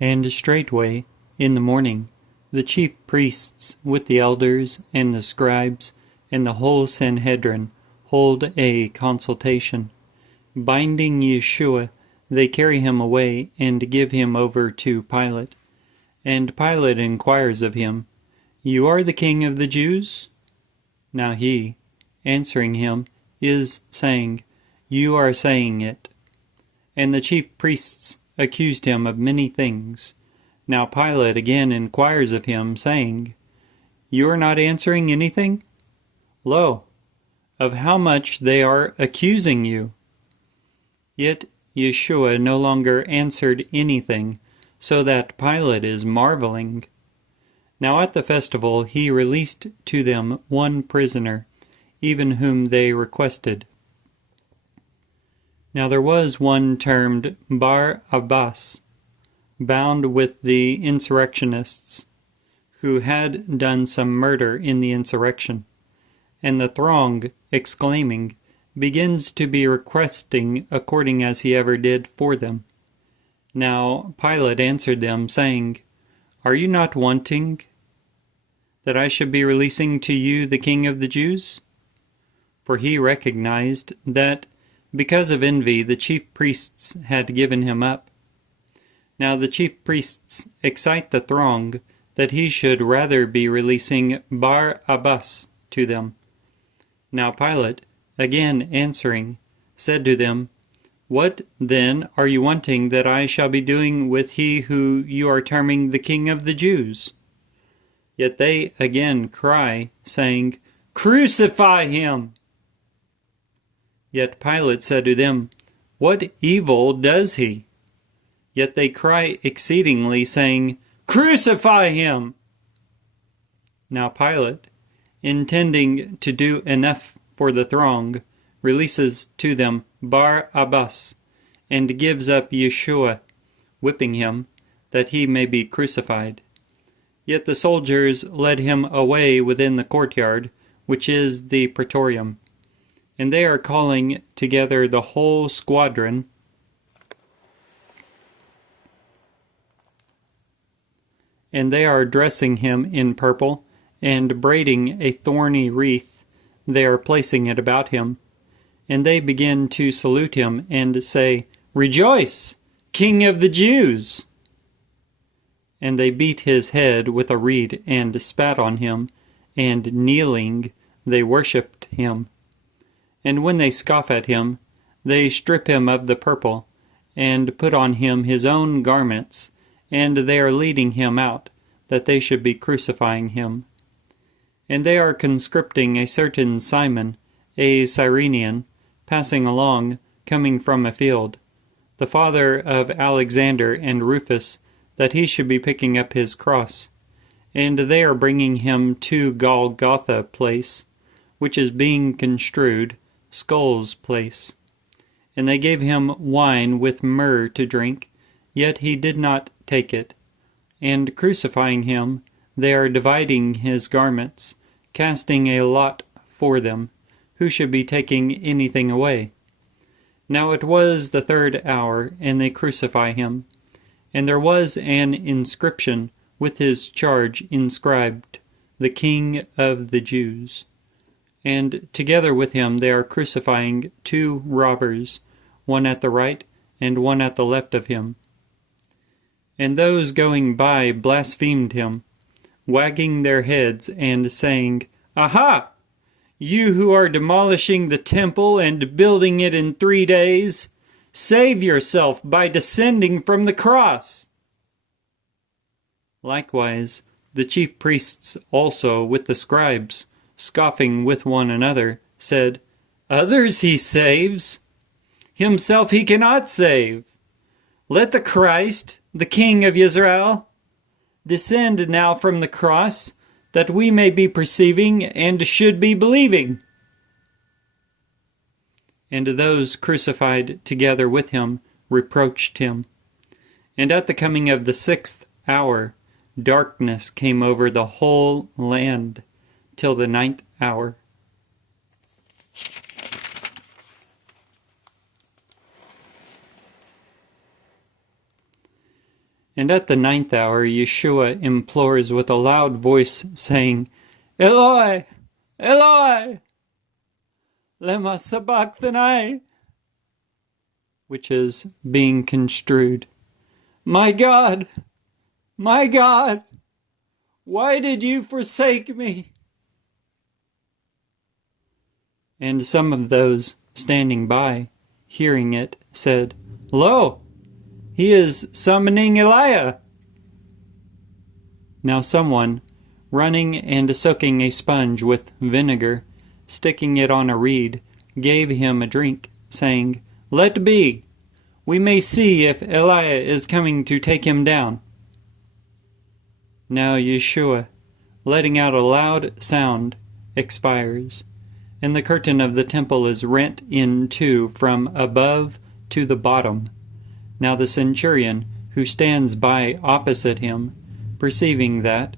And straightway, in the morning, the chief priests with the elders and the scribes and the whole Sanhedrin hold a consultation. Binding Yeshua, they carry him away and give him over to Pilate. And Pilate inquires of him, "You are the king of the Jews?" Now he, answering him, is saying, "You are saying it." And the chief priests accused him of many things. Now Pilate again inquires of him, saying, "You are not answering anything? Lo, of how much they are accusing you." Yet Yeshua no longer answered anything, so that Pilate is marveling. Now at the festival he released to them one prisoner, even whom they requested. Now there was one termed Bar-Abbas, bound with the insurrectionists, who had done some murder in the insurrection. And the throng, exclaiming, begins to be requesting according as he ever did for them. Now Pilate answered them, saying, "Are you not wanting that I should be releasing to you the King of the Jews?" For he recognized that because of envy the chief priests had given him up. Now the chief priests excite the throng that he should rather be releasing Bar-Abbas to them. Now Pilate, again answering, said to them, "What, then, are you wanting that I shall be doing with he who you are terming the King of the Jews?" Yet they again cry, saying, "Crucify him!" Yet Pilate said to them, "What evil does he?" Yet they cry exceedingly, saying, "Crucify him!" Now Pilate, intending to do enough for the throng, releases to them Bar-Abbas, and gives up Yeshua, whipping him, that he may be crucified. Yet the soldiers led him away within the courtyard, which is the praetorium. And they are calling together the whole squadron, and they are dressing him in purple, and braiding a thorny wreath, they are placing it about him. And they begin to salute him, and say, "Rejoice, King of the Jews!" And they beat his head with a reed, and spat on him, and kneeling, they worshipped him. And when they scoff at him, they strip him of the purple, and put on him his own garments, and they are leading him out, that they should be crucifying him. And they are conscripting a certain Simon, a Cyrenian, passing along, coming from a field, the father of Alexander and Rufus, that he should be picking up his cross. And they are bringing him to Golgotha place, which is being construed Skull's place. And they gave him wine with myrrh to drink, yet he did not take it. And crucifying him, they are dividing his garments, casting a lot for them, who should be taking anything away. Now it was the 3rd hour, and they crucify him. And there was an inscription with his charge inscribed, "The King of the Jews." And together with him they are crucifying 2 robbers, one at the right and one at the left of him. And those going by blasphemed him, wagging their heads and saying, "Aha! You who are demolishing the temple and building it in 3 days, save yourself by descending from the cross." Likewise, the chief priests also with the scribes, scoffing with one another, said, "Others he saves, himself he cannot save. Let the Christ, the King of Israel, descend now from the cross, that we may be perceiving and should be believing." And those crucified together with him reproached him. And at the coming of the 6th hour, darkness came over the whole land, till the 9th hour. And at the 9th hour Yeshua implores with a loud voice, saying, Eloi, Eloi, lema sabachthani, which is being construed, my God, why did you forsake me? And some of those standing by, hearing it, said, Lo, he is summoning Eliah. Now someone, running and soaking a sponge with vinegar, sticking it on a reed, gave him a drink, saying, Let be, we may see if Eliah is coming to take him down. Now Yeshua, letting out a loud sound, expires, and the curtain of the temple is rent in two from above to the bottom. Now the centurion, who stands by opposite him, perceiving that,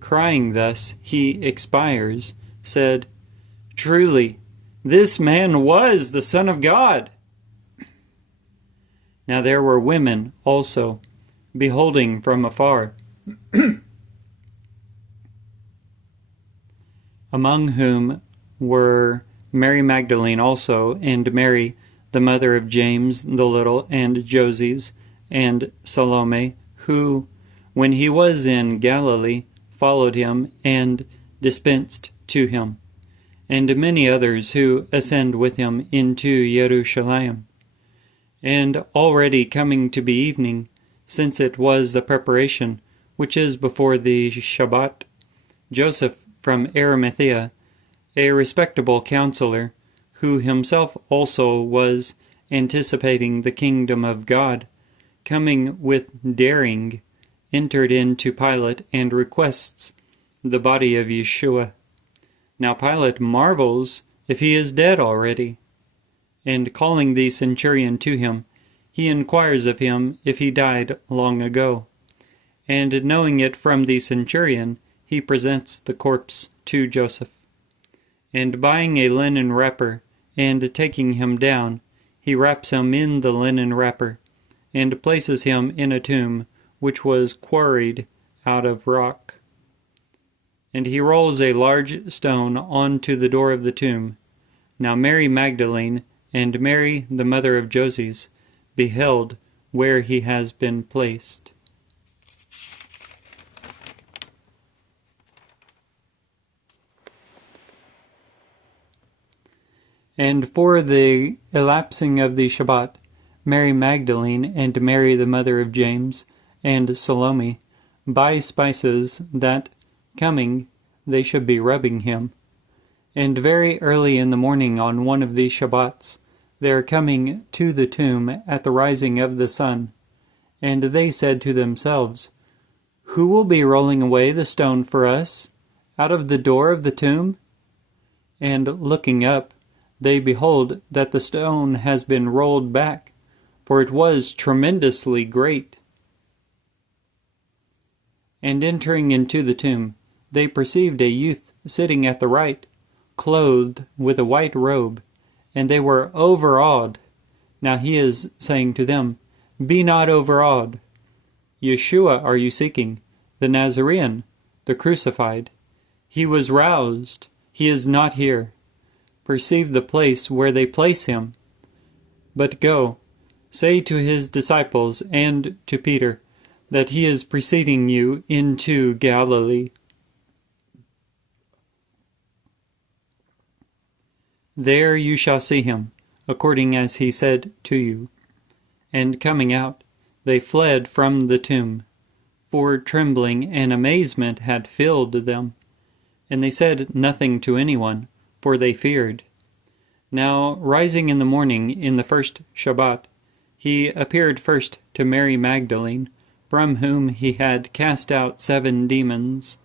crying thus, he expires, said, Truly, this man was the Son of God. Now there were women also, beholding from afar, among whom were Mary Magdalene also, and Mary, the mother of James the little, and Joses, and Salome, who, when he was in Galilee, followed him, and dispensed to him, and many others who ascend with him into Jerusalem. And already coming to be evening, since it was the preparation, which is before the Shabbat, Joseph from Arimathea, a respectable counselor, who himself also was anticipating the kingdom of God, coming with daring, entered into Pilate and requests the body of Yeshua. Now Pilate marvels if he is dead already, and calling the centurion to him, he inquires of him if he died long ago. And knowing it from the centurion, he presents the corpse to Joseph. And buying a linen wrapper, and taking him down, he wraps him in the linen wrapper, and places him in a tomb which was quarried out of rock. And he rolls a large stone onto the door of the tomb. Now Mary Magdalene and Mary, the mother of Joses, beheld where he has been placed. And for the elapsing of the Shabbat, Mary Magdalene and Mary the mother of James and Salome buy spices that, coming, they should be rubbing him. And very early in the morning on one of these Shabbats, they are coming to the tomb at the rising of the sun. And they said to themselves, Who will be rolling away the stone for us out of the door of the tomb? And looking up, they behold that the stone has been rolled back, for it was tremendously great. And entering into the tomb, they perceived a youth sitting at the right, clothed with a white robe, and they were overawed. Now he is saying to them, Be not overawed. Yeshua are you seeking, the Nazarene, the crucified. He was roused. He is not here. Perceive the place where they place him. But go, say to his disciples and to Peter, that he is preceding you into Galilee. There you shall see him, according as he said to you. And coming out, they fled from the tomb, for trembling and amazement had filled them. And they said nothing to anyone, for they feared. Now, rising in the morning in the first Shabbat, he appeared first to Mary Magdalene, from whom he had cast out 7 demons.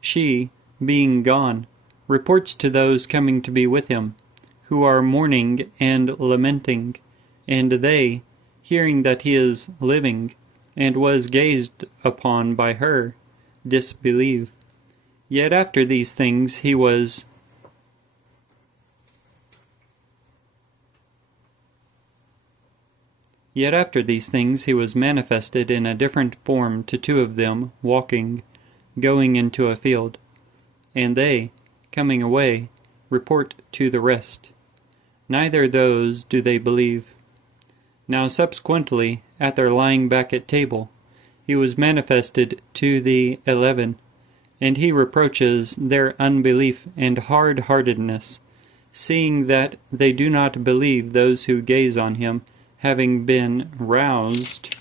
She, being gone, reports to those coming to be with him, who are mourning and lamenting, and they, hearing that he is living, and was gazed upon by her, disbelieve. Yet after these things he was Yet after these things he was manifested in a different form to two of them, walking, going into a field. And they, coming away, report to the rest. Neither those do they believe. Now subsequently, at their lying back at table, he was manifested to the 11, and he reproaches their unbelief and hard-heartedness, seeing that they do not believe those who gaze on him, having been roused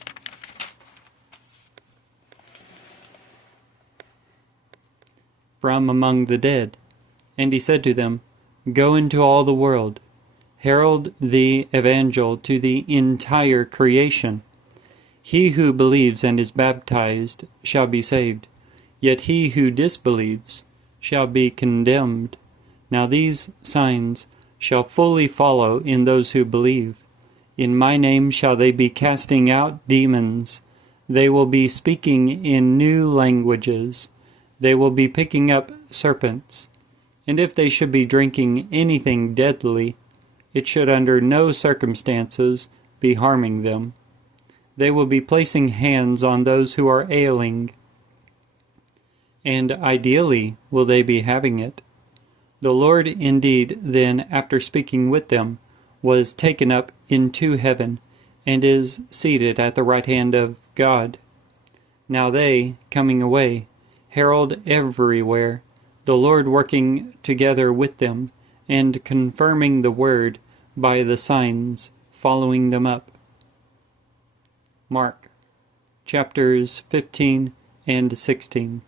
from among the dead. And he said to them, Go into all the world, herald the evangel to the entire creation. He who believes and is baptized shall be saved, yet he who disbelieves shall be condemned. Now these signs shall fully follow in those who believe. In my name shall they be casting out demons. They will be speaking in new languages. They will be picking up serpents. And if they should be drinking anything deadly, it should under no circumstances be harming them. They will be placing hands on those who are ailing, and ideally will they be having it. The Lord indeed then, after speaking with them, was taken up into heaven, and is seated at the right hand of God. Now they, coming away, herald everywhere, the Lord working together with them, and confirming the word by the signs following them up. Mark, chapters 15 and 16.